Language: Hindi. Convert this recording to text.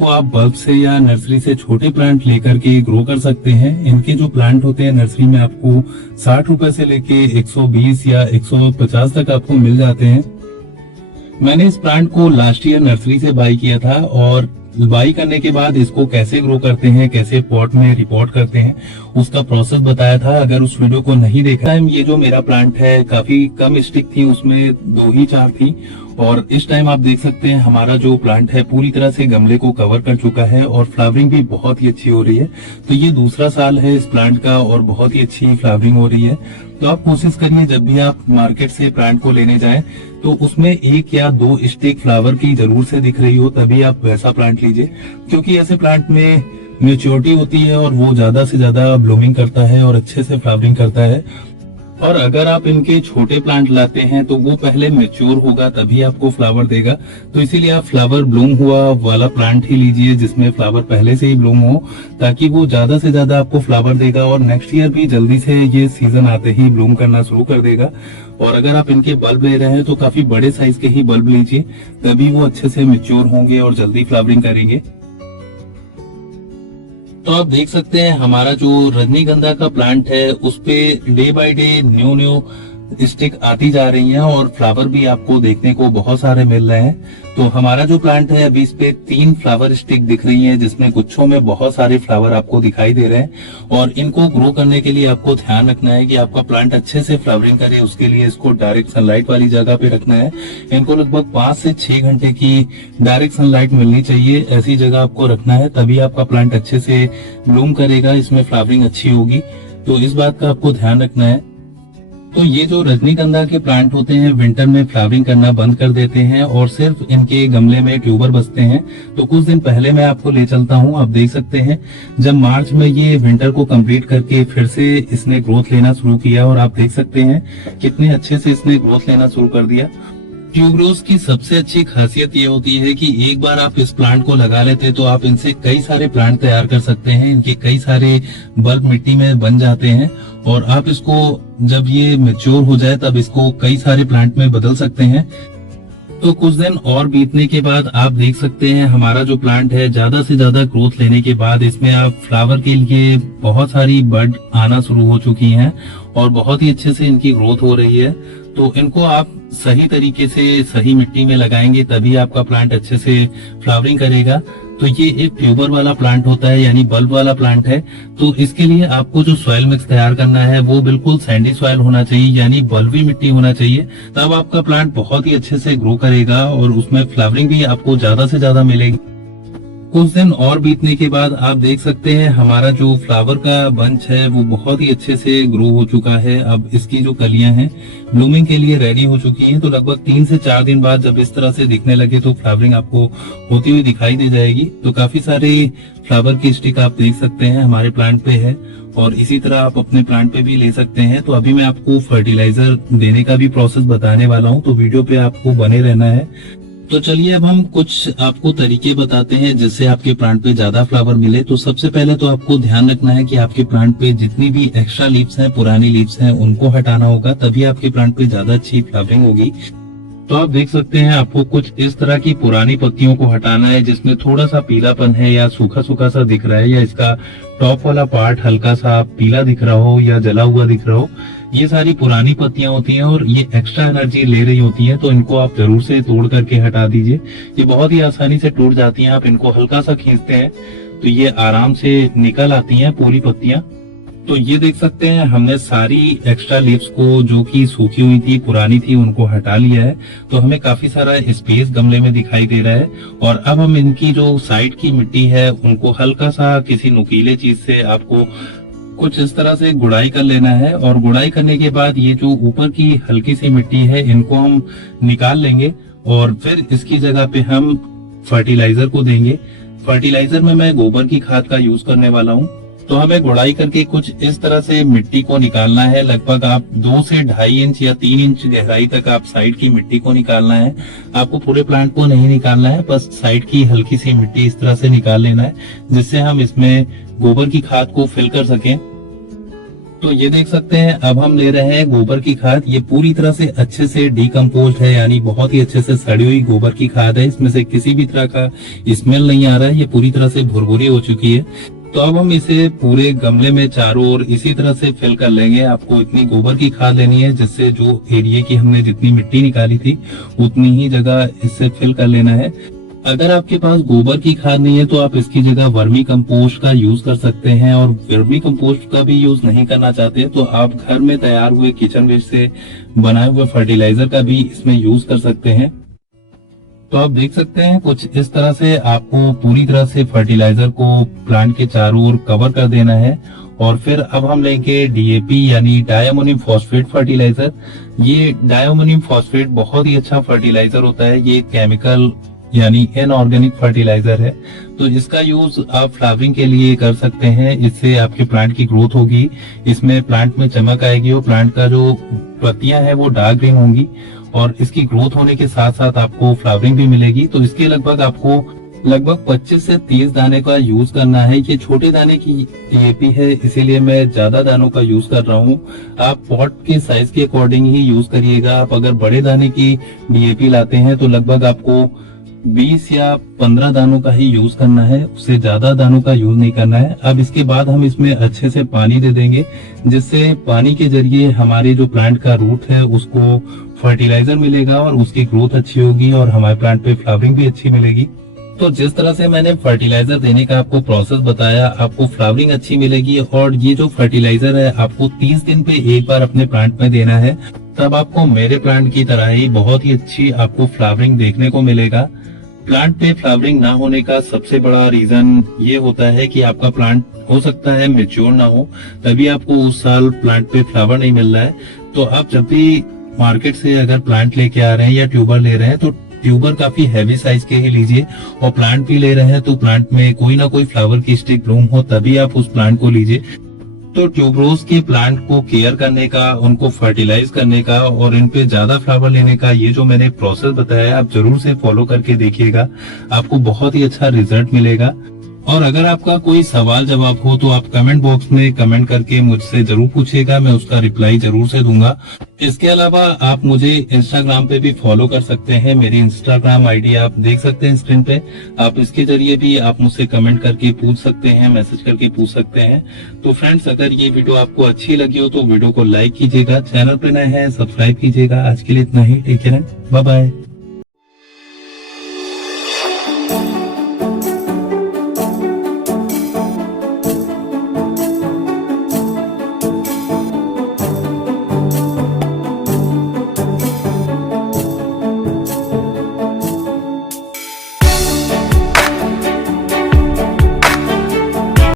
इनको आप बल्ब से या नर्सरी से छोटे प्लांट लेकर के ग्रो कर सकते हैं। इनके जो प्लांट होते हैं नर्सरी में आपको 60 रुपए से लेके 120 या 150 तक आपको मिल जाते हैं। मैंने इस प्लांट को लास्ट ईयर नर्सरी से बाई किया था और बाई करने के बाद इसको कैसे ग्रो करते हैं, कैसे पॉट में रिपोर्ट करते हैं, उसका प्रोसेस बताया था। अगर उस वीडियो को नहीं देखा है, ये जो मेरा प्लांट है काफी कम स्टिक थी, उसमें 2 ही 4 थी और इस टाइम आप देख सकते हैं हमारा जो प्लांट है पूरी तरह से गमले को कवर कर चुका है और फ्लावरिंग भी बहुत ही अच्छी हो रही है। तो ये दूसरा साल है इस प्लांट का और बहुत ही अच्छी फ्लावरिंग हो रही है। तो आप कोशिश करिए जब भी आप मार्केट से प्लांट को लेने जाएं तो उसमें 1 या 2 स्टिक फ्लावर की जरूर से दिख रही हो, तभी आप वैसा प्लांट लीजिए, क्योंकि ऐसे प्लांट में मैच्योरिटी होती है और वो ज्यादा से ज्यादा ब्लूमिंग करता है और अच्छे से फ्लावरिंग करता है। और अगर आप इनके छोटे प्लांट लाते हैं तो वो पहले मैच्योर होगा तभी आपको फ्लावर देगा। तो इसीलिए आप फ्लावर ब्लूम हुआ वाला प्लांट ही लीजिए जिसमें फ्लावर पहले से ही ब्लूम हो, ताकि वो ज्यादा से ज्यादा आपको फ्लावर देगा और नेक्स्ट ईयर भी जल्दी से ये सीजन आते ही ब्लूम करना शुरू कर देगा। और अगर आप इनके बल्ब ले रहे हैं तो काफी बड़े साइज के ही बल्ब लीजिए, तभी वो अच्छे से मैच्योर होंगे और जल्दी फ्लावरिंग करेंगे। तो आप देख सकते हैं हमारा जो रजनीगंधा का प्लांट है उस पे day by day new stick आती जा रही हैं और फ्लावर भी आपको देखने को बहुत सारे मिल रहे हैं। तो हमारा जो प्लांट है अभी इस पे 3 फ्लावर स्टिक दिख रही हैं जिसमें गुच्छों में बहुत सारे फ्लावर आपको दिखाई दे रहे हैं। और इनको ग्रो करने के लिए आपको ध्यान रखना है कि आपका प्लांट अच्छे से फ्लावरिंग करे, उसके लिए इसको डायरेक्ट सनलाइट वाली जगह पे रखना है। इनको लगभग 5 से 6 घंटे की डायरेक्ट सनलाइट मिलनी चाहिए, ऐसी जगह आपको रखना है, तभी आपका प्लांट अच्छे से ब्लूम करेगा, इसमें फ्लावरिंग अच्छी होगी। तो इस बात का आपको ध्यान रखना है। तो ये जो रजनीगंधा के प्लांट होते हैं विंटर में फ्लावरिंग करना बंद कर देते हैं और सिर्फ इनके गमले में ट्यूबर बचते हैं। तो कुछ दिन पहले मैं आपको ले चलता हूं, आप देख सकते हैं जब मार्च में ये विंटर को कंप्लीट करके फिर से इसने ग्रोथ लेना शुरू किया और आप देख सकते हैं कितने अच्छे से इसने ग्रोथ लेना शुरू कर दिया। ट्यूबरोज की सबसे अच्छी खासियत ये होती है कि एक बार आप इस प्लांट को लगा लेते हैं तो आप इनसे कई सारे प्लांट तैयार कर सकते हैं। इनके कई सारे बल्ब मिट्टी में बन जाते हैं और आप इसको जब ये मैच्योर हो जाए तब इसको कई सारे प्लांट में बदल सकते हैं। तो कुछ दिन और बीतने के बाद आप देख सकते हैं हमारा जो प्लांट है ज्यादा से ज्यादा ग्रोथ लेने के बाद इसमें आप फ्लावर के लिए बहुत सारी बड आना शुरू हो चुकी हैं और बहुत ही अच्छे से इनकी ग्रोथ हो रही है। तो इनको आप सही तरीके से सही मिट्टी में लगाएंगे तभी आपका प्लांट अच्छे से फ्लावरिंग करेगा। तो ये एक ट्यूबर वाला प्लांट होता है यानी बल्ब वाला प्लांट है। तो इसके लिए आपको जो सॉइल मिक्स तैयार करना है वो बिल्कुल सैंडी सॉइल होना चाहिए यानी बल्बी मिट्टी होना चाहिए, तब आपका प्लांट बहुत ही अच्छे से ग्रो करेगा और उसमें फ्लावरिंग भी आपको ज्यादा से ज्यादा मिलेगी। कुछ दिन और बीतने के बाद आप देख सकते हैं हमारा जो फ्लावर का बंच है वो बहुत ही अच्छे से ग्रो हो चुका है। अब इसकी जो कलियां हैं ब्लूमिंग के लिए रेडी हो चुकी हैं। तो लगभग 3 से 4 दिन बाद जब इस तरह से दिखने लगे तो फ्लावरिंग आपको होती हुई दिखाई दे जाएगी। तो काफी सारे फ्लावर की स्टिक आप देख सकते हैं हमारे प्लांट पे है और इसी तरह आप अपने प्लांट पे भी ले सकते हैं। तो अभी मैं आपको फर्टिलाइजर देने का भी प्रोसेस बताने वाला हूँ, तो वीडियो पे आपको बने रहना है। तो चलिए अब हम कुछ आपको तरीके बताते हैं जिससे आपके प्लांट पे ज्यादा फ्लावर मिले। तो सबसे पहले तो आपको ध्यान रखना है कि आपके प्लांट पे जितनी भी एक्स्ट्रा लीव्स हैं, पुरानी लीव्स हैं, उनको हटाना होगा, तभी आपके प्लांट पे ज्यादा अच्छी फ्लावरिंग होगी। तो आप देख सकते हैं आपको कुछ इस तरह की पुरानी पत्तियों को हटाना है जिसमें थोड़ा सा पीलापन है या सूखा सूखा सा दिख रहा है या इसका टॉप वाला पार्ट हल्का सा पीला दिख रहा हो या जला हुआ दिख रहा हो। ये सारी पुरानी पत्तियां होती हैं और ये एक्स्ट्रा एनर्जी ले रही होती हैं, तो इनको आप जरूर से तोड़ करके हटा दीजिए। ये बहुत ही आसानी से टूट जाती हैं। आप इनको हल्का सा खींचते हैं तो ये आराम से निकल आती हैं पूरी पत्तियां। तो ये देख सकते हैं हमने सारी एक्स्ट्रा लीव्स को जो कि सूखी हुई थी, पुरानी थी, उनको हटा लिया है। तो हमें काफी सारा स्पेस गमले में दिखाई दे रहा है। और अब हम इनकी जो साइड की मिट्टी है उनको हल्का सा किसी नुकीले चीज से आपको कुछ इस तरह से गुड़ाई कर लेना है। और गुड़ाई करने के बाद ये जो ऊपर की हल्की सी मिट्टी है इनको हम निकाल लेंगे और फिर इसकी जगह पे हम फर्टिलाइजर को देंगे। फर्टिलाइजर में मैं गोबर की खाद का यूज करने वाला हूँ। तो हमें गुड़ाई करके कुछ इस तरह से मिट्टी को निकालना है। लगभग आप 2 से 2.5 इंच या 3 इंच गहराई तक आप साइड की मिट्टी को निकालना है। आपको पूरे प्लांट को नहीं निकालना है, बस साइड की हल्की सी मिट्टी इस तरह से निकाल लेना है जिससे हम इसमें गोबर की खाद को फिल कर सकें। तो ये देख सकते हैं, अब हम ले रहे हैं गोबर की खाद। ये पूरी तरह से अच्छे से डिकम्पोज है, यानी बहुत ही अच्छे से सड़ी हुई गोबर की खाद है। इसमें से किसी भी तरह का स्मेल नहीं आ रहा है, ये पूरी तरह से भुरभुरी हो चुकी है। तो अब हम इसे पूरे गमले में चारों ओर इसी तरह से फिल कर लेंगे। आपको इतनी गोबर की खाद लेनी है जिससे जो एरिया की हमने जितनी मिट्टी निकाली थी उतनी ही जगह इससे फिल कर लेना है। अगर आपके पास गोबर की खाद नहीं है तो आप इसकी जगह वर्मी कंपोस्ट का यूज कर सकते हैं, और वर्मी कंपोस्ट का भी यूज नहीं करना चाहते तो आप घर में तैयार हुए किचन वेस्ट से बनाए हुए फर्टिलाइजर का भी इसमें यूज कर सकते हैं। तो आप देख सकते हैं कुछ इस तरह से आपको पूरी तरह से फर्टिलाइजर को प्लांट के चारों ओर कवर कर देना है। और फिर अब हम लेंगे डीएपी यानी डायमोनियम फॉस्फेट फर्टिलाइजर। ये डायमोनियम फॉस्फेट बहुत ही अच्छा फर्टिलाइजर होता है। ये केमिकल यानी इनऑर्गेनिक फर्टिलाइजर है, तो इसका यूज आप फ्लावरिंग के लिए कर सकते हैं। इससे आपके प्लांट की ग्रोथ होगी, इसमें प्लांट में चमक आएगी और प्लांट का जो पत्तियां हैं वो डार्क ग्रीन होंगी, और इसकी ग्रोथ होने के साथ साथ आपको फ्लावरिंग भी मिलेगी। तो इसके लगभग आपको 25 से 30 दाने का यूज करना है। ये छोटे दाने की डीएपी है, इसीलिए मैं ज्यादा दानों का यूज कर रहा हूँ। आप पॉट के साइज के अकॉर्डिंग ही यूज करिएगा। आप अगर बड़े दाने की डीएपी लाते हैं तो लगभग आपको 20 या 15 दानों का ही यूज करना है, उससे ज्यादा दानों का यूज नहीं करना है। अब इसके बाद हम इसमें अच्छे से पानी दे देंगे, जिससे पानी के जरिए हमारे जो प्लांट का रूट है उसको फर्टिलाइजर मिलेगा और उसकी ग्रोथ अच्छी होगी और हमारे प्लांट पे फ्लावरिंग भी अच्छी मिलेगी। तो जिस तरह से मैंने फर्टिलाइजर देने का आपको प्रोसेस बताया, आपको फ्लावरिंग अच्छी मिलेगी। और ये जो फर्टिलाइजर है आपको 30 दिन पे एक बार अपने प्लांट में देना है, तब आपको मेरे प्लांट की तरह ही बहुत ही अच्छी आपको फ्लावरिंग देखने को मिलेगा। प्लांट पे फ्लावरिंग ना होने का सबसे बड़ा रीजन ये होता है कि आपका प्लांट हो सकता है मैच्योर ना हो, तभी आपको उस साल प्लांट पे फ्लावर नहीं मिल रहा है। तो आप जब भी मार्केट से अगर प्लांट लेके आ रहे हैं या ट्यूबर ले रहे हैं तो ट्यूबर काफी हैवी साइज के ही लीजिए, और प्लांट भी ले रहे हैं तो प्लांट में कोई ना कोई फ्लावर की स्टिक ब्लूम हो तभी आप उस प्लांट को लीजिए। तो ट्यूबरोज के प्लांट को केयर करने का, उनको फर्टिलाइज करने का और इन पे ज्यादा फ्लावर लेने का ये जो मैंने प्रोसेस बताया आप जरूर से फॉलो करके देखिएगा, आपको बहुत ही अच्छा रिजल्ट मिलेगा। और अगर आपका कोई सवाल जवाब हो तो आप कमेंट बॉक्स में कमेंट करके मुझसे जरूर पूछिएगा, मैं उसका रिप्लाई जरूर से दूंगा। इसके अलावा आप मुझे इंस्टाग्राम पे भी फॉलो कर सकते हैं। मेरी इंस्टाग्राम आईडी आप देख सकते हैं स्क्रीन पे। आप इसके जरिए भी आप मुझसे कमेंट करके पूछ सकते हैं, मैसेज करके पूछ सकते हैं। तो फ्रेंड्स, अगर ये वीडियो आपको अच्छी लगी हो तो वीडियो को लाइक कीजिएगा, चैनल पे नए हैं सब्सक्राइब कीजिएगा। आज के लिए इतना ही, टेक केयर, बाय बाय।